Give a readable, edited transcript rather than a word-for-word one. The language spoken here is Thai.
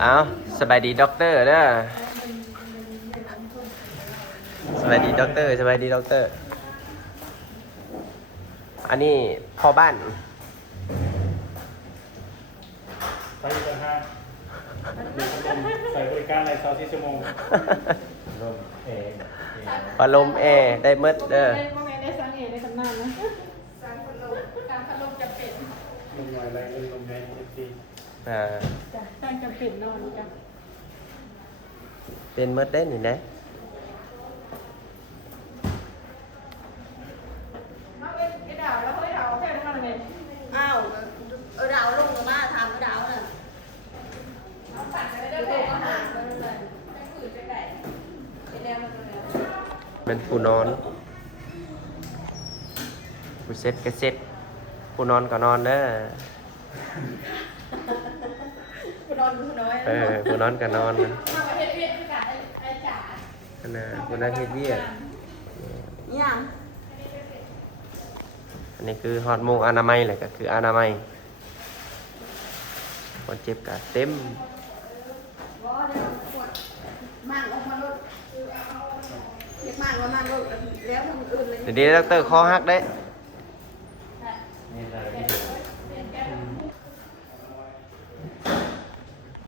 เอาสบายดีด็อกเตอร์เด้อสบายดีด็อกเตอร์สบายดีด็อกเตอร์อันนี้พ่อบ้าน ไปอยู่กันห้างใส่บริการใน24 ชั่วโมงลมแอร์ พัดลมแอร์ได้เมดเด้อ ได้สังเกตได้ตำนานนะ การพัดลมจะเป็น ลมหน่อยแรงลมแรงที อ่า จ้ะตั้งจำเป็นนอนจ้ะ เป็นเมดได้นี่นะ มาเป็นไอ้ดาวแล้วเฮ้ยดาวแค่ได้มาเลย อ้าวดาวลงกับมาทำก็ดาวน่ะเอาสั่งไปได้เลยอาหารไปเลยจะขืนจะไก่เป็นแนวมันเลย เป็นผู้นอนผู้เซ็ตก็เซ็ตผู้นอนก็นอนเด้อ คุณนอนคุณน้อย ผู้นอนก็นอนนะ มาประเทศเวียดนามไอ้จ๋า อันน่ะผู้นั้นเฮ็ดเวียก อย่าง อันนี้คือฮอดโมงอนามัยเลยก็คืออนามัยคนเจ็บก็เต็ม ว่าเดี๋ยวปวดมั่งออกมาลดเรียกมั่งว่ามั่งลดแล้วทำอื่นเลย เดี๋ยวนี้ด็อกเตอร์คอหักได้ เ